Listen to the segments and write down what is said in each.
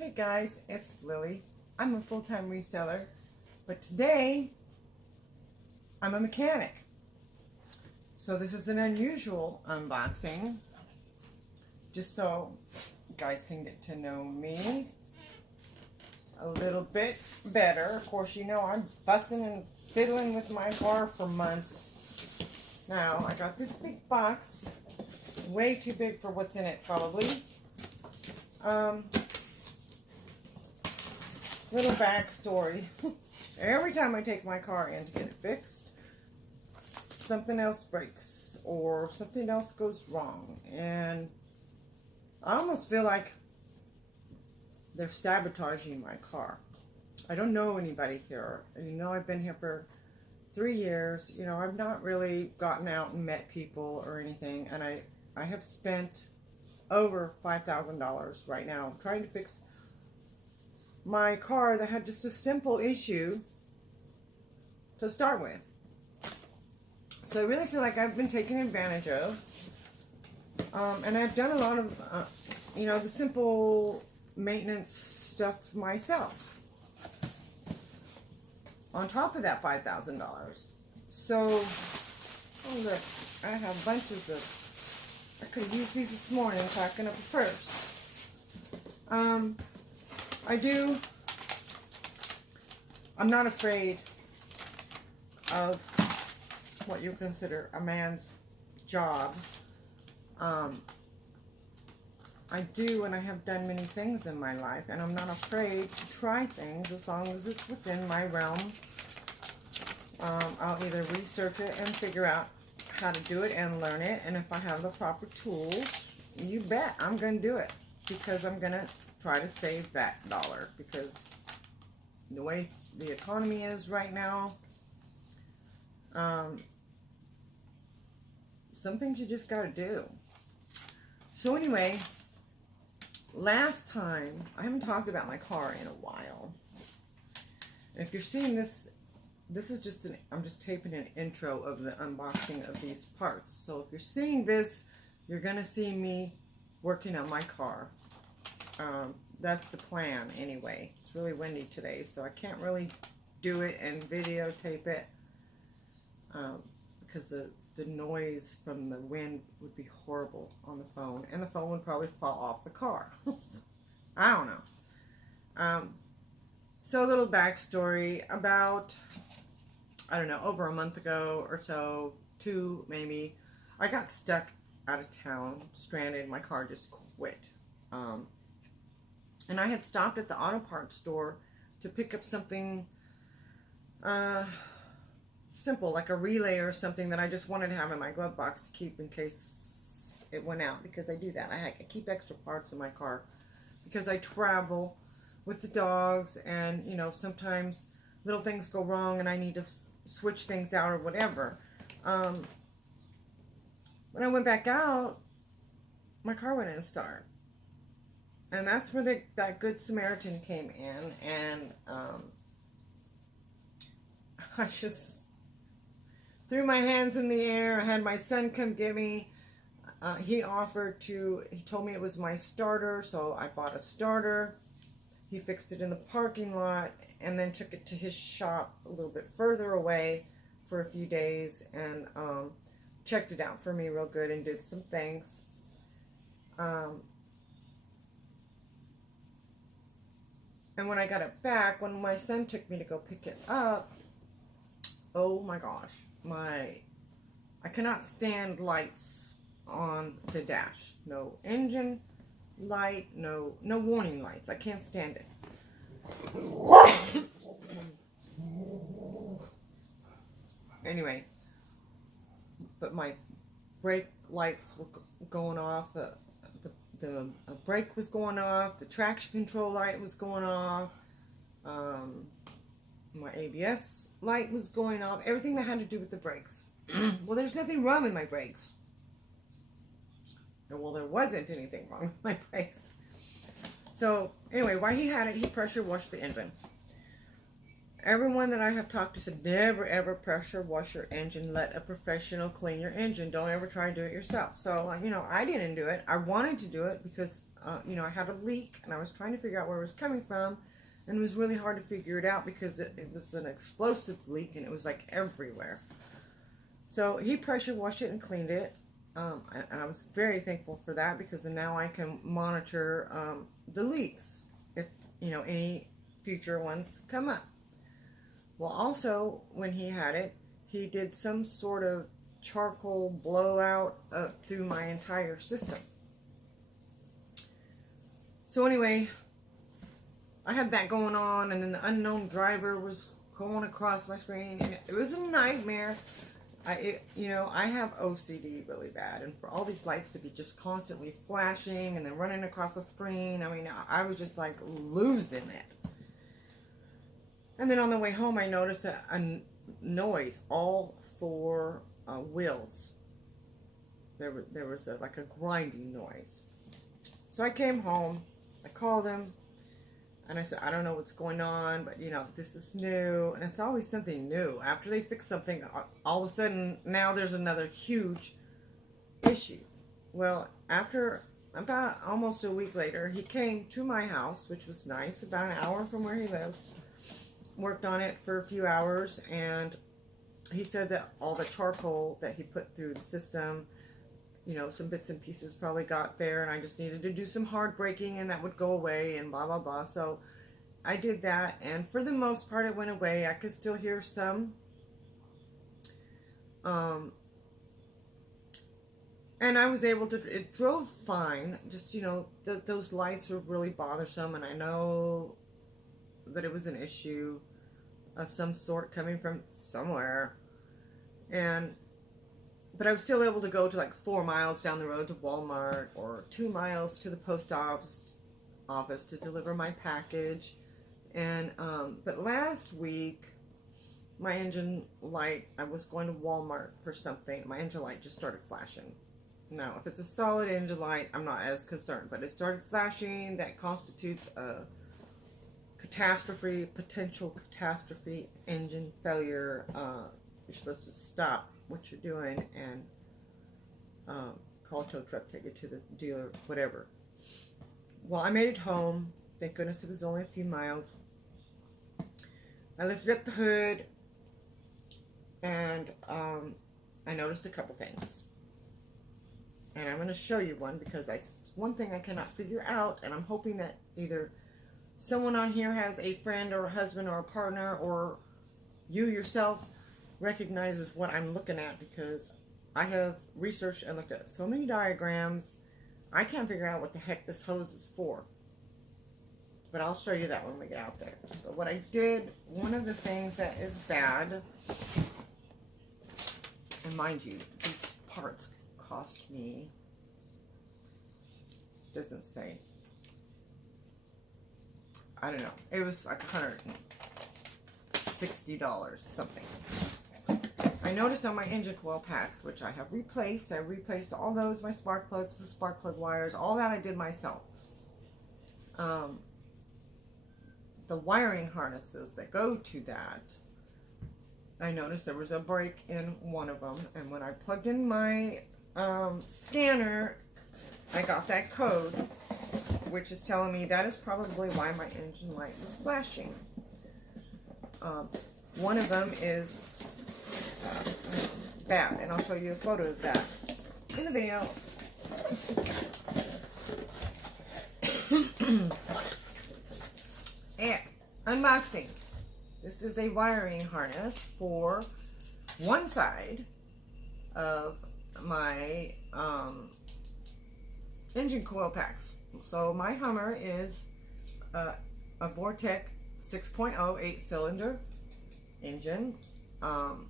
Hey guys, it's Lily. I'm a full-time reseller, but today I'm a mechanic. So this is an unusual unboxing, just so you guys can get to know me a little bit better. Of course, you know I'm fussing and fiddling with my car for months. Now, I got this big box, way too big for what's in it probably. Little backstory. Every time I take my car in to get it fixed, something else breaks or something else goes wrong. And I almost feel like they're sabotaging my car. I don't know anybody here. You know, I've been here for 3 years. You know, I've not really gotten out and met people or anything. And I have spent over $5,000 right now trying to fix my car that had just a simple issue to start with. So I really feel like I've been taken advantage of. And I've done a lot of, you know, the simple maintenance stuff myself. On top of that $5,000. So, oh look, I have bunches of, I could have used these this morning packing up a purse. I'm not afraid of what you consider a man's job. I do, and I have done many things in my life, and I'm not afraid to try things as long as it's within my realm. I'll either research it and figure out how to do it and learn it, and if I have the proper tools, you bet I'm going to do it, because I'm going to try to save that dollar, because the way the economy is right now, some things you just got to do. So anyway, last time, I haven't talked about my car in a while. And if you're seeing this, this is just I'm just taping an intro of the unboxing of these parts. So if you're seeing this, you're going to see me working on my car. That's the plan anyway. It's really windy today, so I can't really do it and videotape it because the noise from the wind would be horrible on the phone, and the phone would probably fall off the car. I don't know. So a little backstory. About, I don't know, over a month ago or so, 2 maybe, I got stuck out of town, stranded. My car just quit. And I had stopped at the auto parts store to pick up something simple, like a relay or something that I just wanted to have in my glove box to keep in case it went out, because I do that. I keep extra parts in my car because I travel with the dogs, and you know, sometimes little things go wrong and I need to switch things out or whatever. When I went back out, my car wouldn't start. And that's where that Good Samaritan came in, and I just threw my hands in the air. I had my son come get me. He told me it was my starter, so I bought a starter. He fixed it in the parking lot, and then took it to his shop a little bit further away for a few days, and checked it out for me real good and did some things. And when I got it back, when my son took me to go pick it up, oh my gosh, I cannot stand lights on the dash. No engine light, no warning lights. I can't stand it. Anyway, but my brake lights were going off. The brake was going off, the traction control light was going off, my ABS light was going off, everything that had to do with the brakes. Well, there's nothing wrong with my brakes. Well, there wasn't anything wrong with my brakes. So, anyway, while he had it, he pressure washed the engine. Everyone that I have talked to said, never ever pressure wash your engine. Let a professional clean your engine. Don't ever try to do it yourself. So, you know, I didn't do it. I wanted to do it because you know, I had a leak and I was trying to figure out where it was coming from, and it was really hard to figure it out because it was an explosive leak and it was like everywhere. So he pressure washed it and cleaned it, and I was very thankful for that, because now I can monitor the leaks if, you know, any future ones come up. Well, also when he had it, he did some sort of charcoal blowout through my entire system. So anyway, I had that going on, and then the unknown driver was going across my screen, and it was a nightmare. You know, I have OCD really bad, and for all these lights to be just constantly flashing and then running across the screen, I mean, I was just like losing it. And then on the way home, I noticed a noise all four wheels. There was like a grinding noise. So I came home, I called him, and I said, I don't know what's going on, but you know, this is new, and it's always something new. After they fix something, all of a sudden, now there's another huge issue. Well, after about almost a week later, he came to my house, which was nice, about an hour from where he lives, worked on it for a few hours, and he said that all the charcoal that he put through the system, you know, some bits and pieces probably got there, and I just needed to do some hard braking and that would go away and blah, blah, blah. So I did that, and for the most part it went away. I could still hear some. And I was able to, it drove fine. Just, you know, those lights were really bothersome, and I know that it was an issue of some sort coming from somewhere. But I was still able to go to like 4 miles down the road to Walmart, or 2 miles to the post office to deliver my package. And but last week, my engine light, I was going to Walmart for something. My engine light just started flashing. Now, if it's a solid engine light, I'm not as concerned, but it started flashing. That constitutes a catastrophe, potential catastrophe, engine failure. You're supposed to stop what you're doing and call a tow truck, take it to the dealer, whatever. Well, I made it home. Thank goodness it was only a few miles. I lifted up the hood, and I noticed a couple things. And I'm going to show you one, because it's one thing I cannot figure out, and I'm hoping that either someone on here has a friend or a husband or a partner, or you yourself recognizes what I'm looking at, because I have researched and looked at so many diagrams. I can't figure out what the heck this hose is for. But I'll show you that when we get out there. But what I did, one of the things that is bad, and mind you, these parts cost me, doesn't say, I don't know, it was like $160 something. I noticed on my engine coil packs, which I have replaced, I replaced all those, my spark plugs, the spark plug wires, all that I did myself. The wiring harnesses that go to that, I noticed there was a break in one of them, and when I plugged in my scanner, I got that code, which is telling me that is probably why my engine light was flashing. One of them is bad, and I'll show you a photo of that in the video. And unboxing. This is a wiring harness for one side of my engine coil packs. So my Hummer is a Vortec 6.0 8-cylinder engine, and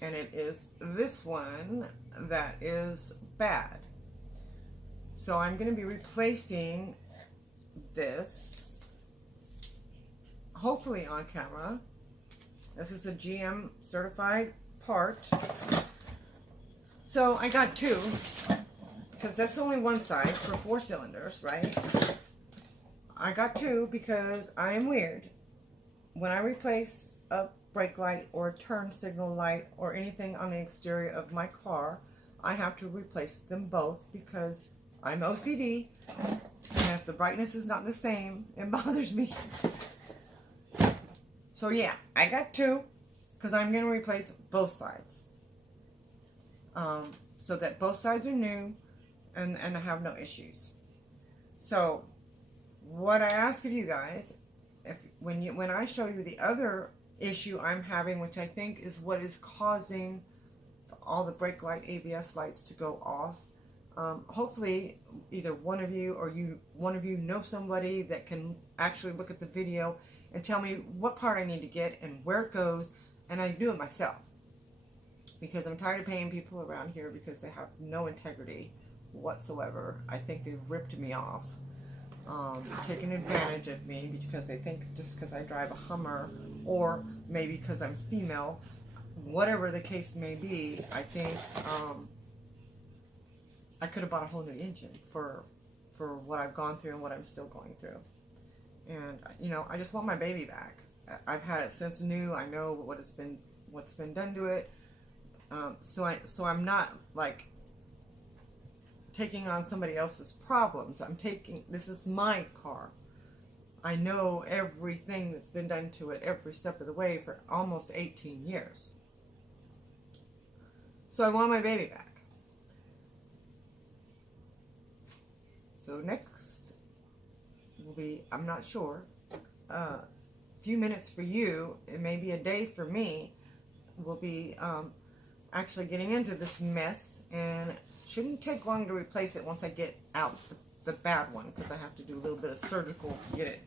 it is this one that is bad. So I'm going to be replacing this, hopefully on camera. This is a GM certified part. So I got two, because that's only one side for 4 cylinders, right? I got two because I am weird. When I replace a brake light or a turn signal light or anything on the exterior of my car, I have to replace them both, because I'm OCD, and if the brightness is not the same, it bothers me. So yeah, I got 2, because I'm going to replace both sides. So that both sides are new, and I have no issues. So, what I ask of you guys, when I show you the other issue I'm having, which I think is what is causing all the brake light ABS lights to go off, hopefully either one of you or one of you know somebody that can actually look at the video and tell me what part I need to get and where it goes, and I do it myself, because I'm tired of paying people around here because they have no integrity whatsoever. I think they've ripped me off, taking advantage of me because they think just because I drive a Hummer, or maybe because I'm female, whatever the case may be, I think I could have bought a whole new engine for what I've gone through and what I'm still going through. And you know, I just want my baby back. I've had it since new. I know what's been done to it. So I'm not like taking on somebody else's problems. This is my car. I know everything that's been done to it every step of the way for almost 18 years. So I want my baby back. So next will be, I'm not sure, a few minutes for you, it may be a day for me, will be actually getting into this mess, and it shouldn't take long to replace it once I get out the bad one, because I have to do a little bit of surgical to get it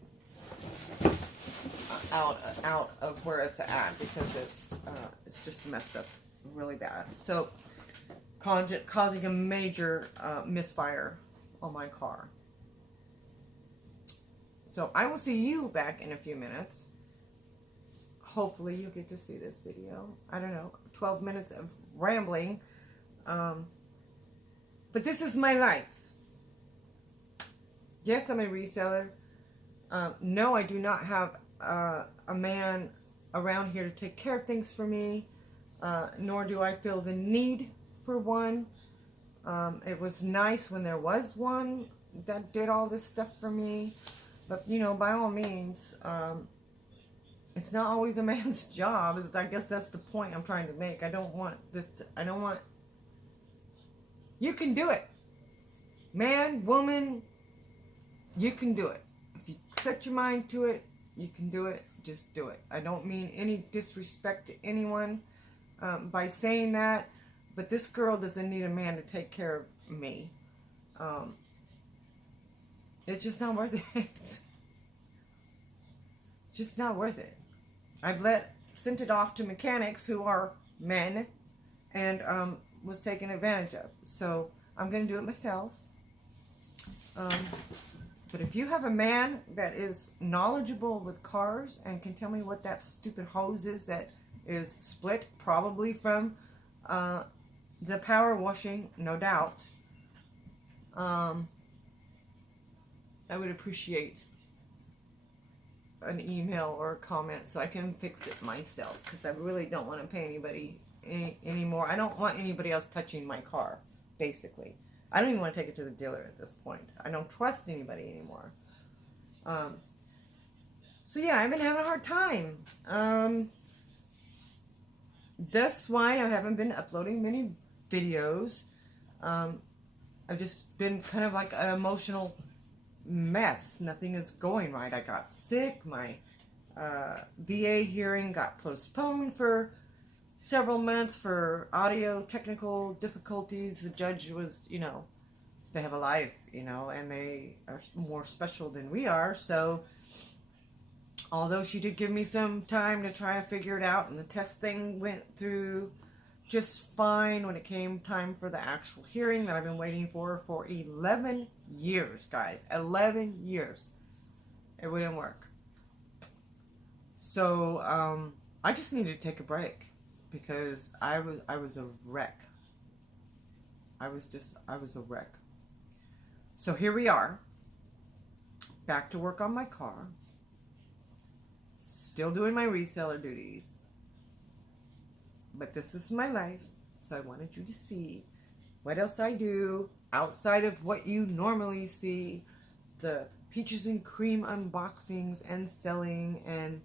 out of where it's at, because it's just messed up really bad. So causing a major misfire on my car. So I will see you back in a few minutes. Hopefully you'll get to see this video. I don't know, 12 minutes of rambling. But this is my life. Yes, I'm a reseller. No, I do not have a man around here to take care of things for me, nor do I feel the need for one. It was nice when there was one that did all this stuff for me, but you know, by all means, it's not always a man's job. I guess that's the point I'm trying to make. I don't want you can do it. Man, woman, you can do it. If you set your mind to it, you can do it. Just do it. I don't mean any disrespect to anyone by saying that, but this girl doesn't need a man to take care of me. It's just not worth it. It's just not worth it. I've sent it off to mechanics who are men, and was taken advantage of. So I'm going to do it myself. But if you have a man that is knowledgeable with cars and can tell me what that stupid hose is that is split, probably from the power washing, no doubt, I would appreciate an email or a comment so I can fix it myself, because I really don't want to pay anybody anymore. I don't want anybody else touching my car, basically. I don't even want to take it to the dealer at this point. I don't trust anybody anymore. So yeah, I've been having a hard time. That's why I haven't been uploading many videos. I've just been kind of like an emotional mess. Nothing is going right. I got sick. My VA hearing got postponed for several months for audio technical difficulties. The judge was, you know, they have a life, you know, and they are more special than we are. So although she did give me some time to try to figure it out, and the test thing went through just fine, when it came time for the actual hearing that I've been waiting for 11 years, guys. 11 years. It wouldn't work. So I just needed to take a break, because I was a wreck. I was a wreck. So here we are, back to work on my car, still doing my reseller duties. But this is my life, so I wanted you to see what else I do outside of what you normally see, the peaches and cream unboxings and selling, and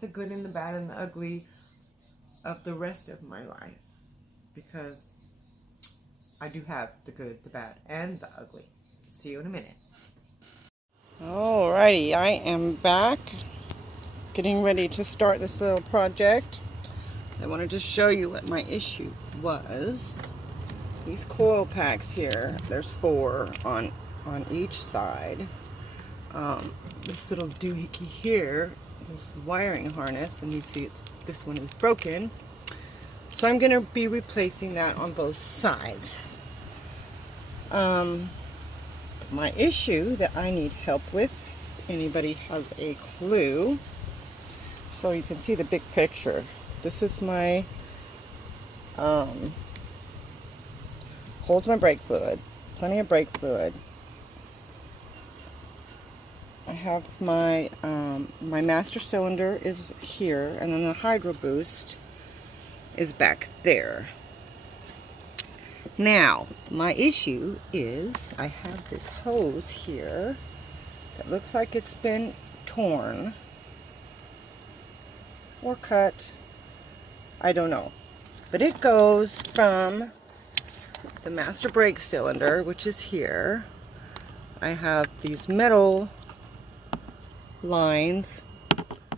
the good and the bad and the ugly of the rest of my life, because I do have the good, the bad, and the ugly. See you in a minute. Alrighty, I am back, getting ready to start this little project. I wanted to show you what my issue was. These coil packs here, there's 4 on each side. This little doohickey here is the wiring harness, and you see this one is broken. So I'm going to be replacing that on both sides. My issue that I need help with, if anybody has a clue, so you can see the big picture. This is my, holds my brake fluid, plenty of brake fluid. I have my, my master cylinder is here, and then the hydro boost is back there. Now, my issue is I have this hose here that looks like it's been torn or cut. I don't know. But it goes from the master brake cylinder, which is here. I have these metal lines,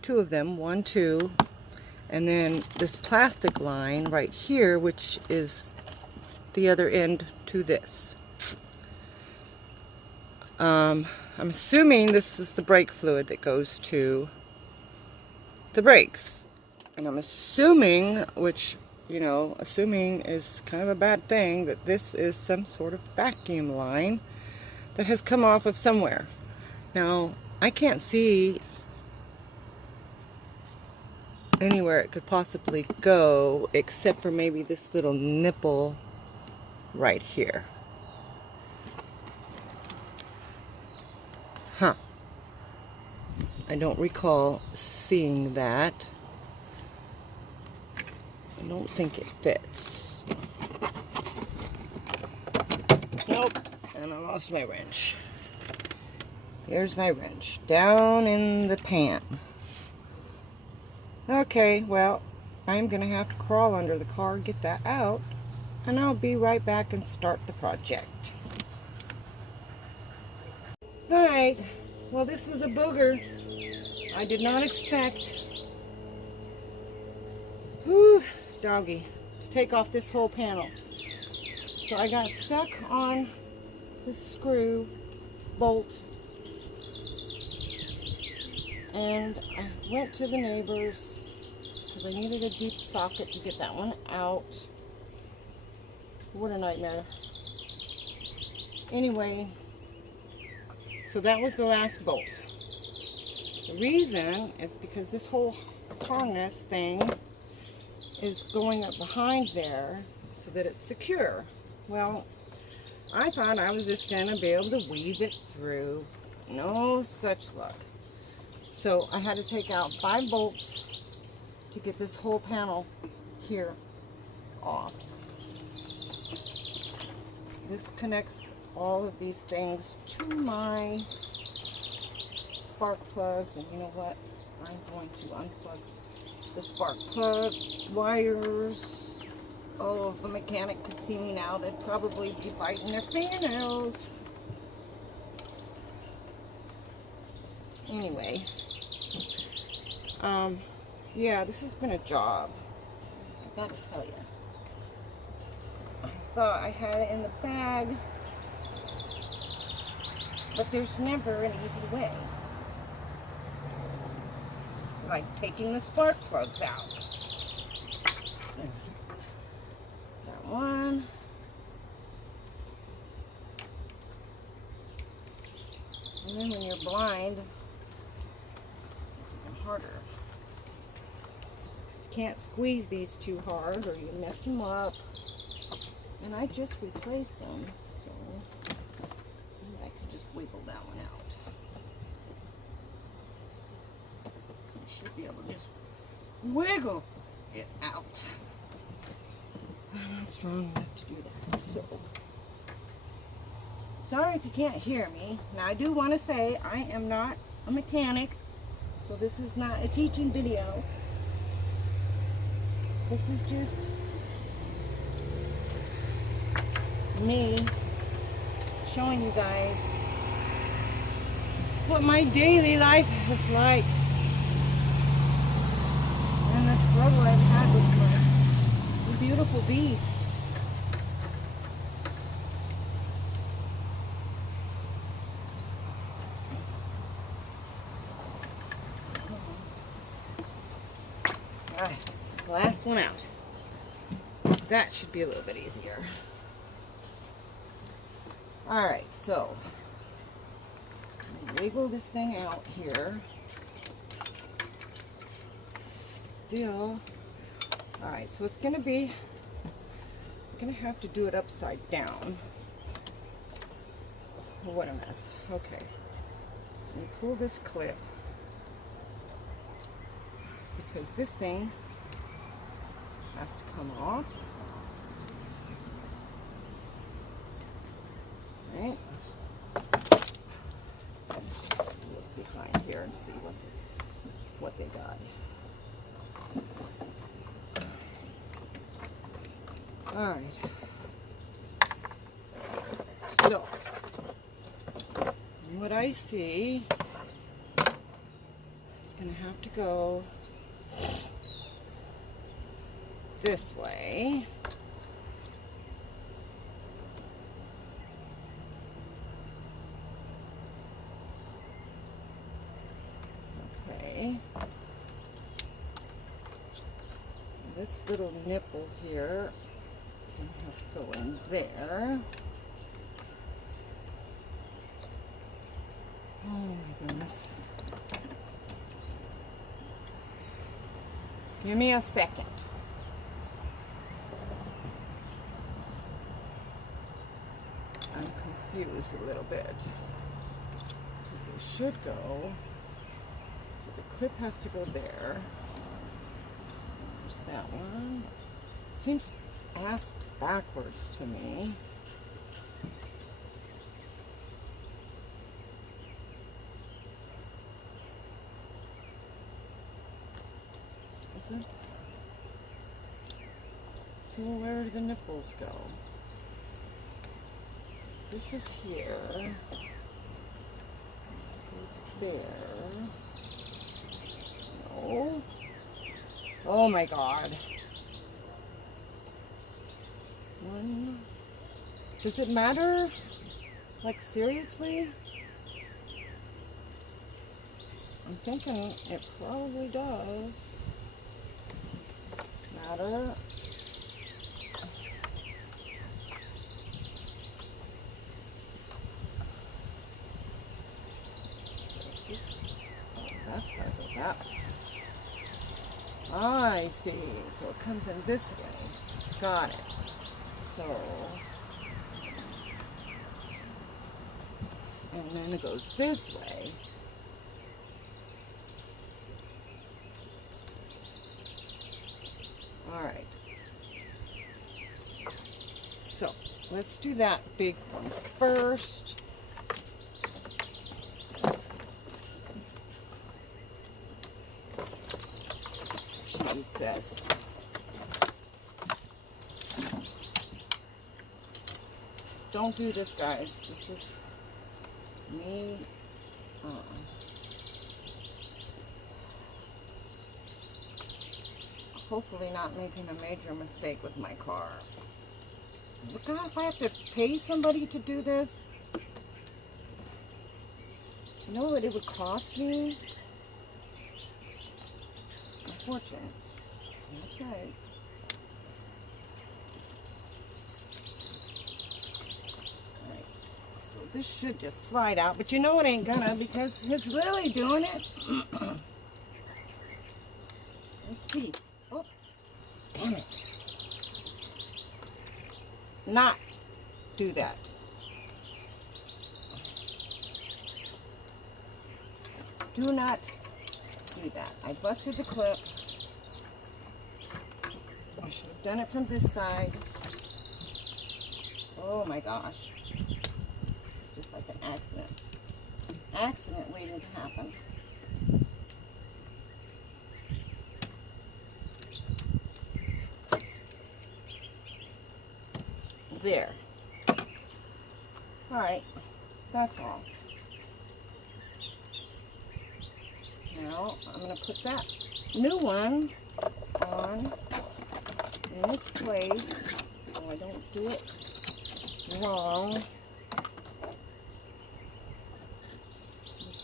2 of them, 1, 2, and then this plastic line right here, which is the other end to this. I'm assuming this is the brake fluid that goes to the brakes. And I'm assuming, which, you know, assuming is kind of a bad thing, that this is some sort of vacuum line that has come off of somewhere. Now, I can't see anywhere it could possibly go except for maybe this little nipple right here. Huh. I don't recall seeing that. I don't think it fits. Nope. And I lost my wrench. Here's my wrench. Down in the pan. Okay, well, I'm gonna have to crawl under the car, get that out, and I'll be right back and start the project. Alright, well, this was a booger I did not expect. Whew, doggy, to take off this whole panel. So I got stuck on this screw bolt, and I went to the neighbors because I needed a deep socket to get that one out. What a nightmare. Anyway, so that was the last bolt. The reason is because this whole harness thing is going up behind there so that it's secure. Well, I thought I was just going to be able to weave it through. No such luck. So I had to take out 5 bolts to get this whole panel here off. This connects all of these things to my spark plugs, and you know what? I'm going to unplug the spark plug wires. Oh, if the mechanic could see me now, they'd probably be biting their fingernails. Anyway, yeah, this has been a job, I gotta tell you. I thought I had it in the bag, but there's never an easy way. Like taking the spark plugs out. That one. And then when you're blind, it's even harder. You can't squeeze these too hard or you mess them up. And I just replaced them, so I can just wiggle that one out. I should be able to just wiggle it out. I'm not strong enough to do that, so sorry if you can't hear me. Now I do want to say I am not a mechanic, so this is not a teaching video. This is just me showing you guys what my daily life is like and the trouble I've had with my beautiful beast. Alright, last one out. That should be a little bit easier. Alright, so wiggle this thing out here. Still. Alright, so it's going to be, I'm going to have to do it upside down. Oh, what a mess. Okay. Let me pull this clip, because this thing has to come off. Right? Look behind here and see what they got. All right. So, what I see is going to have to go this way. Okay. This little nipple here is going to have to go in there. Oh my goodness. Give me a second. I'm confused a little bit, because they should go, so the clip has to go there. There's that one. Seems ass backwards to me. Is it? So where do the nipples go? This is here. Goes there. No. Oh my God. One. Does it matter? Like, seriously? I'm thinking it probably does matter. That's hard with that. I see. So it comes in this way. Got it. So, and then it goes this way. All right. So let's do that big one first. Jesus. Don't do this, guys. This is me. Hopefully not making a major mistake with my car. Look, God, if I have to pay somebody to do this, you know what it would cost me? A fortune. That's right. Alright, so this should just slide out, but you know it ain't gonna, because it's Lily doing it. Let's see. Oh, damn it. Not do that. Do not do that. I busted the clip. I should have done it from this side. Oh my gosh. This is like an accident waiting to happen. There. Alright, that's off. Now I'm going to put that new one on in its place so I don't do it wrong.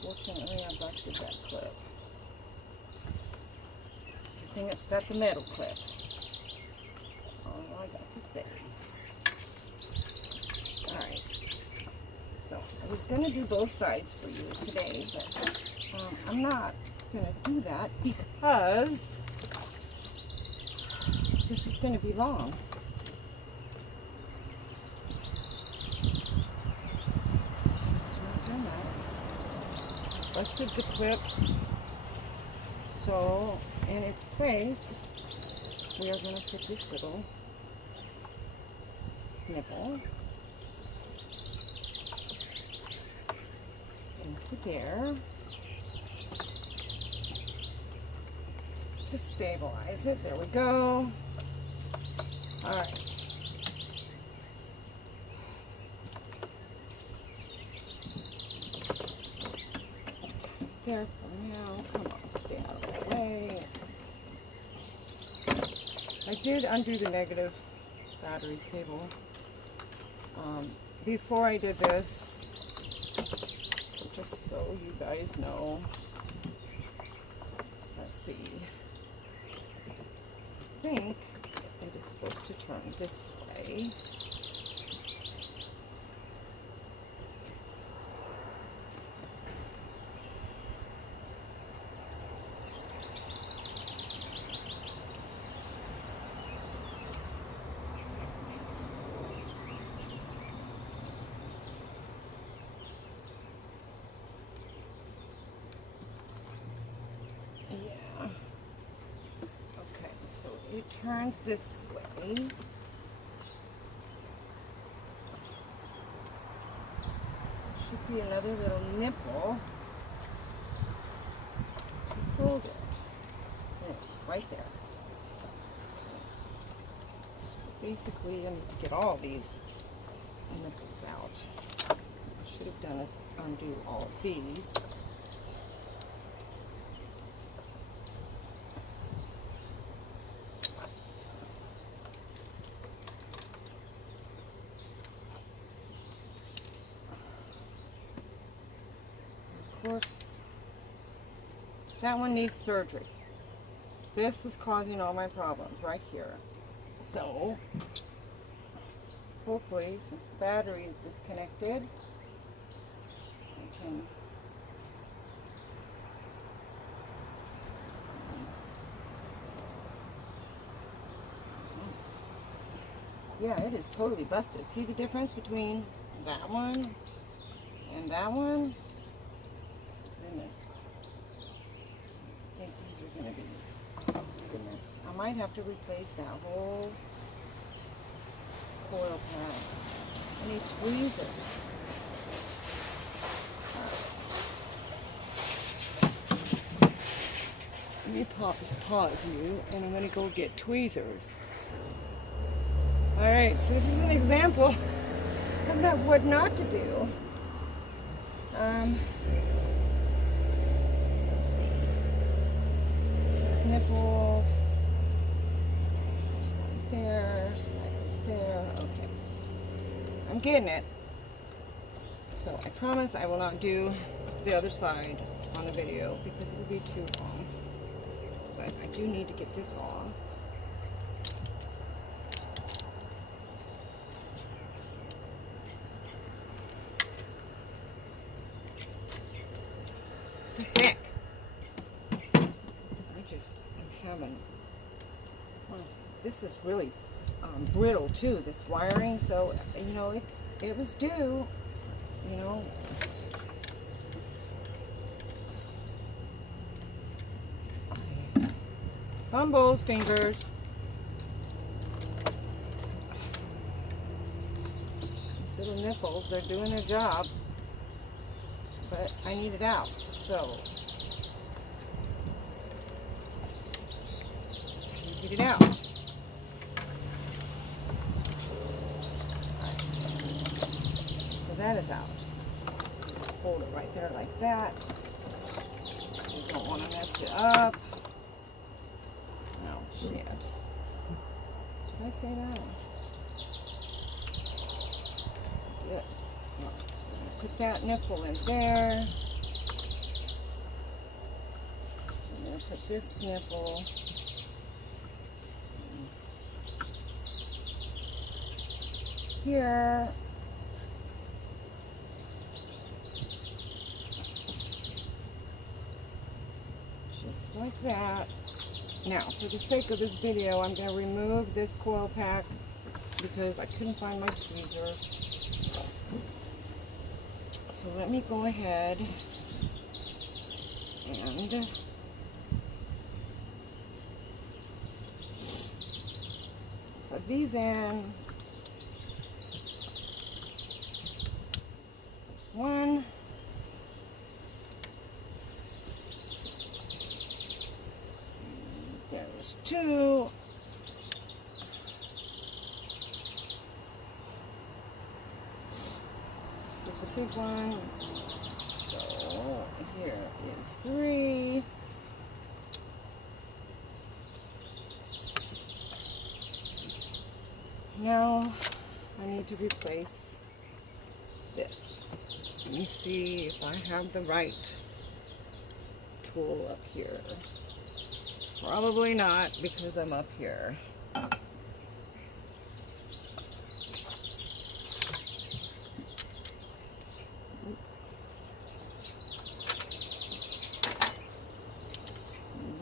Unfortunately, I busted that clip. I think it's got the metal clip. All I got to say. Alright. So, I was going to do both sides for you today, but I'm not going to do that because this is going to be long. Busted the clip, so in its place we are going to put this little nipple into there to stabilize it. There we go. Alright. There for now. Come on, stay out of the way. I did undo the negative battery cable. Before I did this, just so you guys know. Let's see. I think it is supposed to turn this way. It turns this way. Should be another little nipple to hold it. There, right there. So basically, I'm going to get all these nipples out. What I should have done is undo all of these. Of course, that one needs surgery. This was causing all my problems right here. So, hopefully, since the battery is disconnected, I can yeah, it is totally busted. See the difference between that one and that one? Goodness. I think these are going to be, oh goodness. I might have to replace that whole coil pad. I need tweezers. Let me pause you, and I'm going to go get tweezers. Alright, so this is an example of what not to do. Let's see. These nipples. Slide there, slide there. Okay. I'm getting it. So I promise I will not do the other side on the video because it would be too long. But I do need to get this off. Heck, I just am having, well, this is really brittle too, this wiring, so you know it was due, you know. Fumbles, fingers. These little nipples, they're doing their job. but I need it out, so get it out. So that is out. Hold it right there like that. You don't want to mess it up. Oh shit. Did I say that? Good. So put that nipple in there. I'm going to put this nipple here. Just like that. Now, for the sake of this video, I'm going to remove this coil pack because I couldn't find my tweezers. So let me go ahead and plug these in. There's one. There's two. Let's get the big one. So here is three. Now I need to replace this. Let me see if I have the right tool up here. Probably not because I'm up here.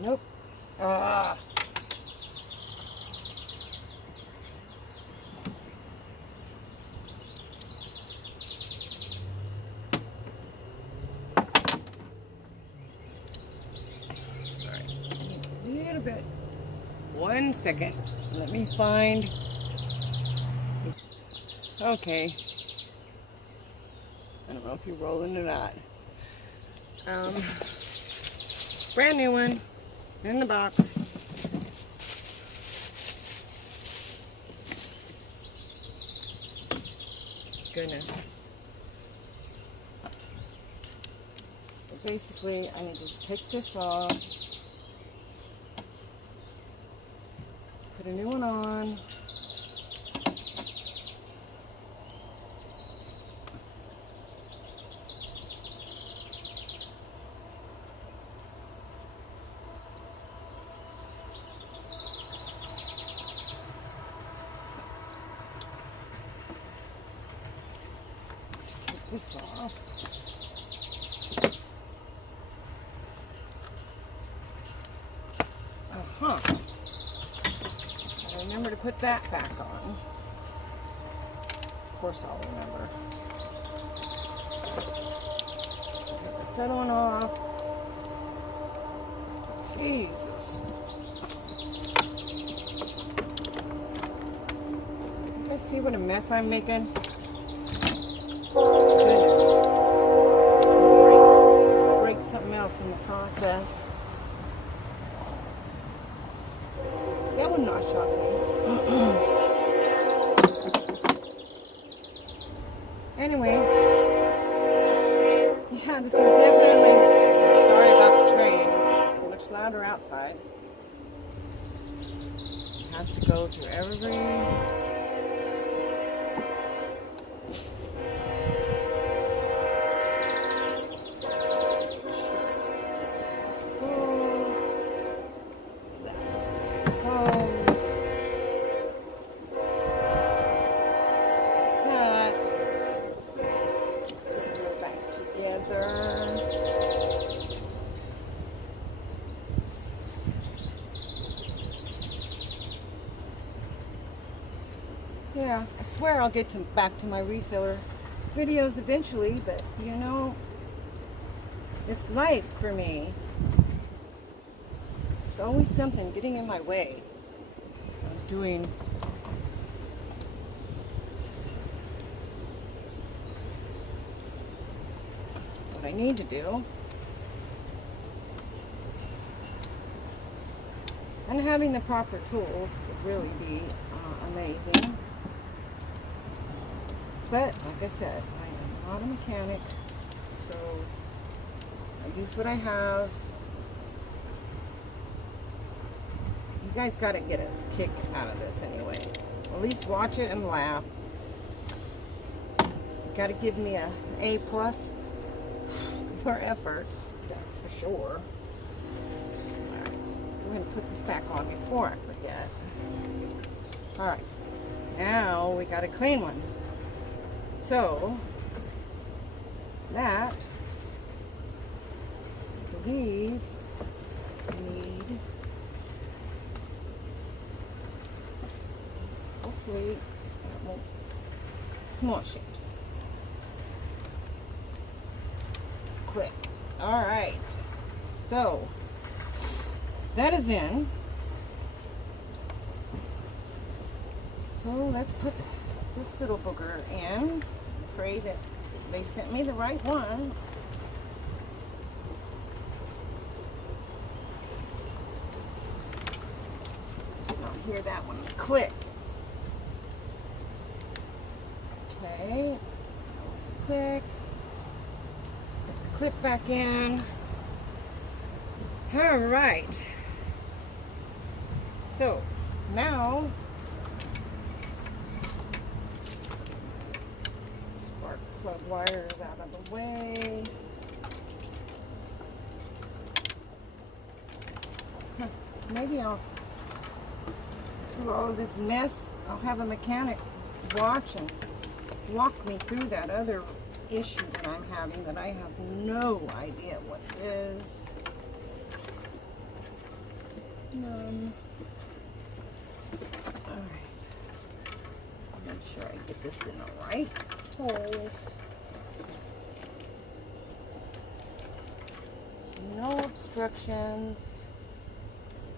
Nope. Ah. Bit. 1 second. Let me find. Okay. I don't know if you're rolling or not. Brand new one in the box. Goodness. So basically, I need to just take this off. Put a new one on. Take this off. Uh-huh. Remember to put that back on. Of course I'll remember. Take the set one off. Jesus. You guys see what a mess I'm making? Goodness. Break something else in the process. That would not shock me. Anyway, yeah, this is definitely, sorry about the train, much louder outside. It has to go through every, yeah, I swear I'll get back to my reseller videos eventually, but you know, it's life for me. There's always something getting in my way of doing what I need to do. And having the proper tools would really be amazing. But, like I said, I am not a mechanic, so I use what I have. You guys got to get a kick out of this anyway. At least watch it and laugh. You got to give me a A+ for effort, that's for sure. Alright, so let's go ahead and put this back on before I forget. Alright, now we got a clean one. So, that, I believe, need, hopefully, that won't smush it. Click. Alright, so, that is in. So, let's put this little booger in. Pray that they sent me the right one. I'll hear that one click. Okay, that was a click. Put the clip back in. All right. So now plug wires out of the way. Maybe I'll do all of this mess. I'll have a mechanic watch and walk me through that other issue that I'm having that I have no idea what it is. Alright. Make sure I get this in the right holes. No obstructions.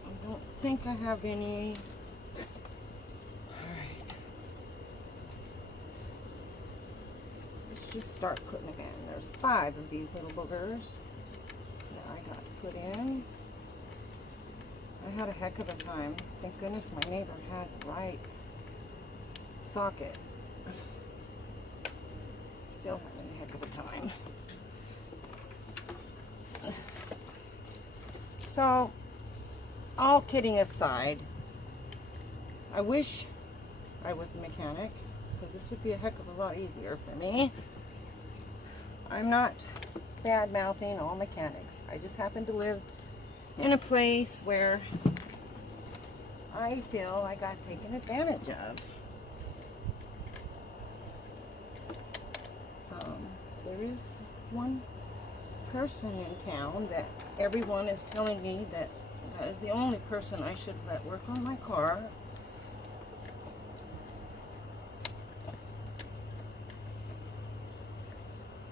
I don't think I have any. Alright. Let's just start putting them in. There's 5 of these little boogers that I got to put in. I had a heck of a time. Thank goodness my neighbor had the right socket. Still having a heck of a time. So, all kidding aside, I wish I was a mechanic, because this would be a heck of a lot easier for me. I'm not bad-mouthing all mechanics. I just happen to live in a place where I feel I got taken advantage of. There is one person in town that everyone is telling me that is the only person I should let work on my car.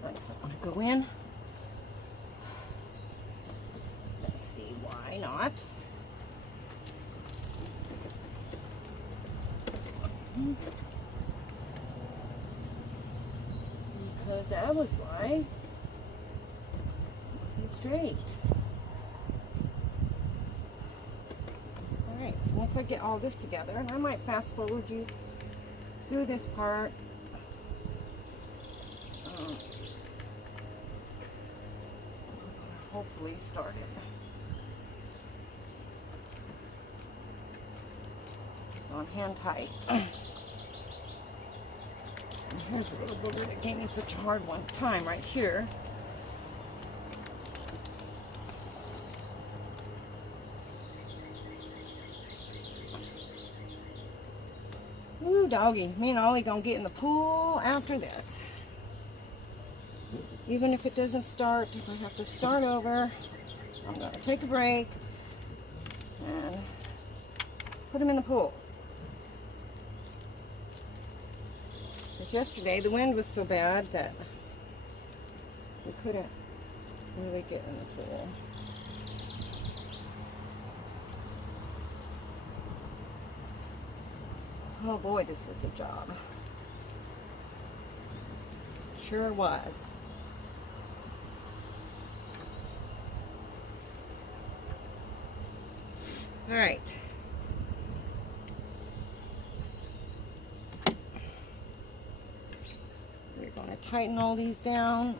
I just don't want to go in. Let's see, why not? Because that was why it wasn't straight. Alright, so once I get all this together, and I might fast forward you through this part. Hopefully start it. It's on hand tight. And here's a little booger that gave me such a hard time right here. Ooh, doggy. Me and Ollie gonna get in the pool after this. Even if it doesn't start, if I have to start over, I'm gonna take a break and put him in the pool. Because yesterday the wind was so bad that we couldn't really get in the pool. Oh boy, this was a job. Sure was. All right. We're going to tighten all these down.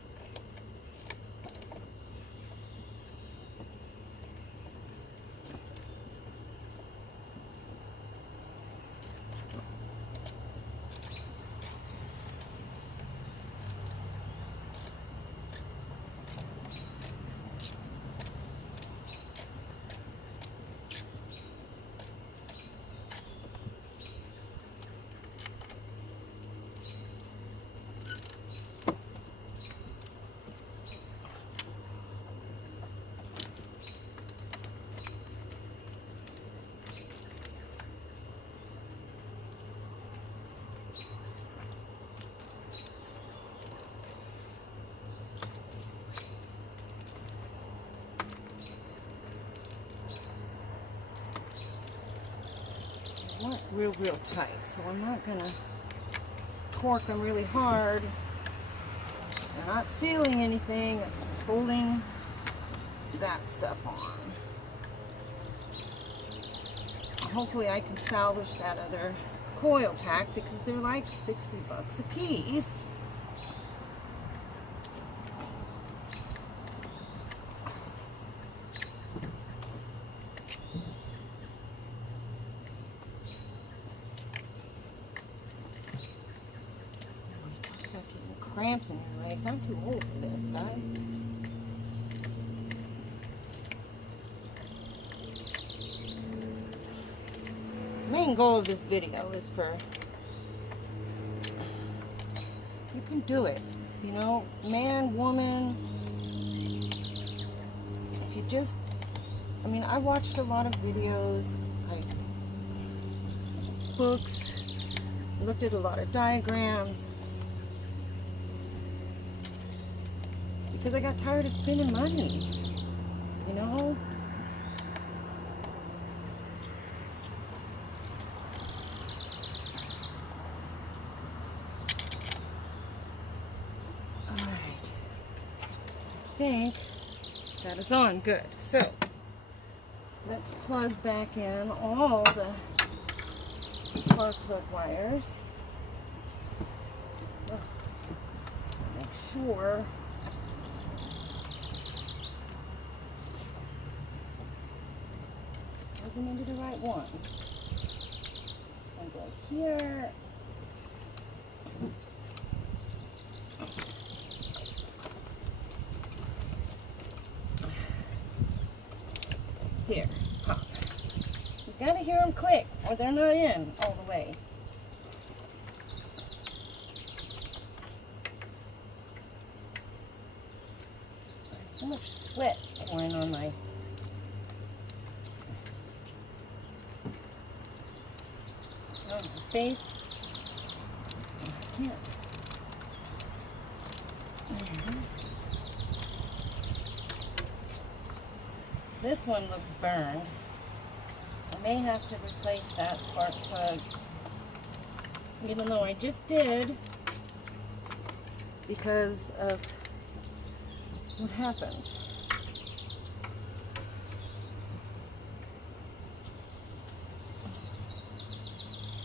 Not real tight, so I'm not gonna torque them really hard. They're not sealing anything, it's just holding that stuff on. Hopefully I can salvage that other coil pack because they're like 60 bucks a piece. Cramps in your legs. I'm too old for this, guys. The main goal of this video is for you can do it. You know, man, woman. If you just, I mean, I watched a lot of videos, books, looked at a lot of diagrams. Because I got tired of spending money, you know? Alright. I think that is on. Good. So, let's plug back in all the spark plug wires. Make sure into the right ones. This one goes here. There, pop. You gotta hear them click or they're not in all the way. There's so much sweat pouring on my face. I can't. This one looks burned. I may have to replace that spark plug, even though I just did, because of what happened.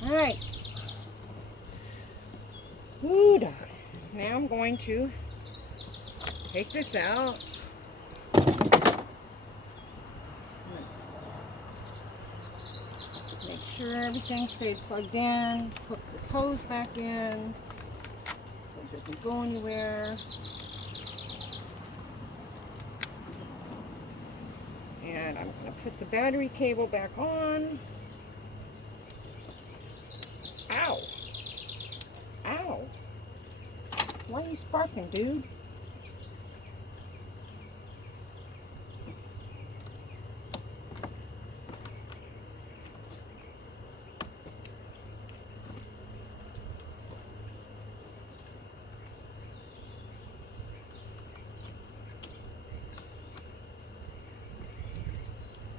Alright. Ooh, dog. Now I'm going to take this out. Make sure everything stayed plugged in. Put this hose back in so it doesn't go anywhere. And I'm going to put the battery cable back on. Ow! Ow! Why are you sparking, dude?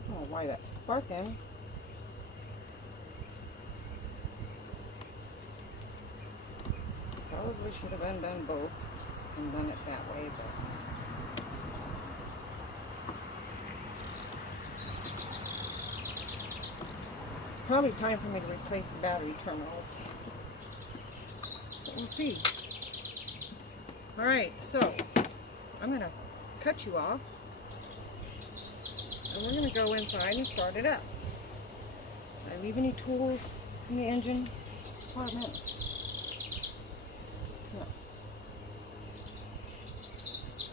I don't know why that's sparking. Probably should have undone both and done it that way, but probably time for me to replace the battery terminals. But we'll see. Alright, so I'm going to cut you off. And we're going to go inside and start it up. Did I leave any tools in the engine compartment? No.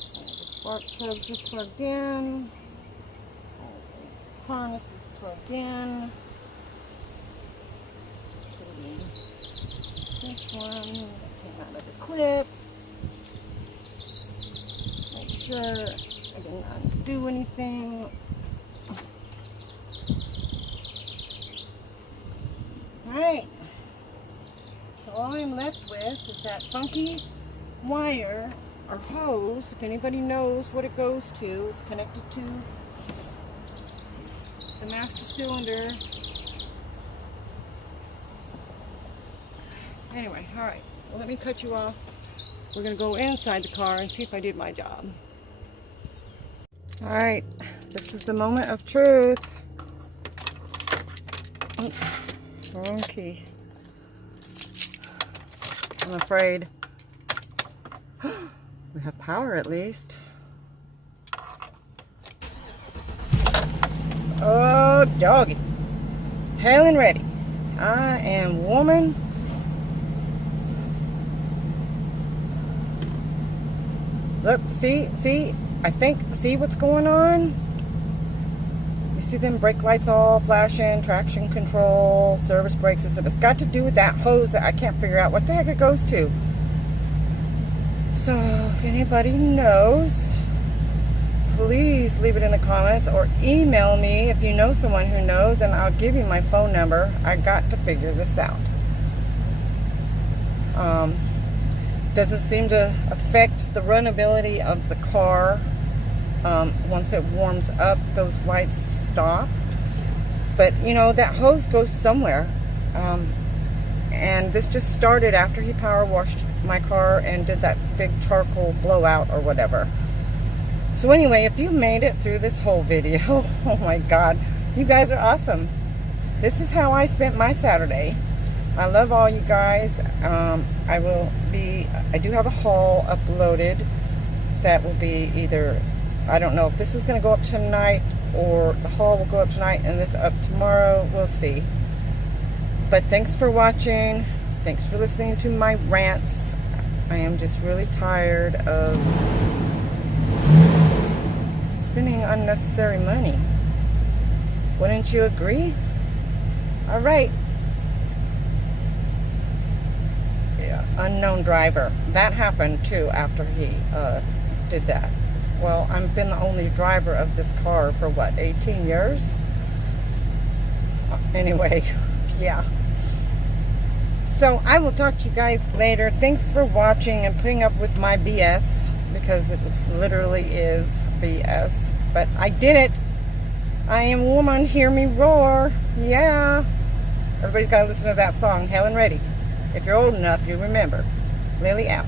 The spark plugs are plugged in. Harness is plugged in. This one came out of the clip. Make sure I didn't undo anything. Alright, so all I'm left with is that funky wire or hose. If anybody knows what it goes to, it's connected to the master cylinder. Anyway, alright, so let me cut you off. We're going to go inside the car and see if I did my job. Alright, this is the moment of truth. Wrong key. I'm afraid. We have power at least. Oh, doggy. Hale and ready. I am woman. Look, see, see what's going on? You see them brake lights all flashing, traction control, service brakes and stuff. It's got to do with that hose that I can't figure out what the heck it goes to. So, if anybody knows, please leave it in the comments or email me if you know someone who knows, and I'll give you my phone number. I got to figure this out. Doesn't seem to affect the runnability of the car. Once it warms up, those lights stop. But you know, that hose goes somewhere. And this just started after he power washed my car and did that big charcoal blowout or whatever. So anyway, if you made it through this whole video, oh my God, you guys are awesome. This is how I spent my Saturday. I love all you guys. I do have a haul uploaded that will be either, I don't know if this is going to go up tonight or the haul will go up tonight and this up tomorrow. We'll see. But thanks for watching. Thanks for listening to my rants. I am just really tired of spending unnecessary money. Wouldn't you agree? All right. Unknown driver. That happened too after he did that. Well, I've been the only driver of this car for what, 18 years? Anyway, yeah. So I will talk to you guys later. Thanks for watching and putting up with my BS, because it literally is BS. But I did it. I am a woman, hear me roar. Yeah. Everybody's got to listen to that song, Hale and Ready. If you're old enough, you remember. Lily out.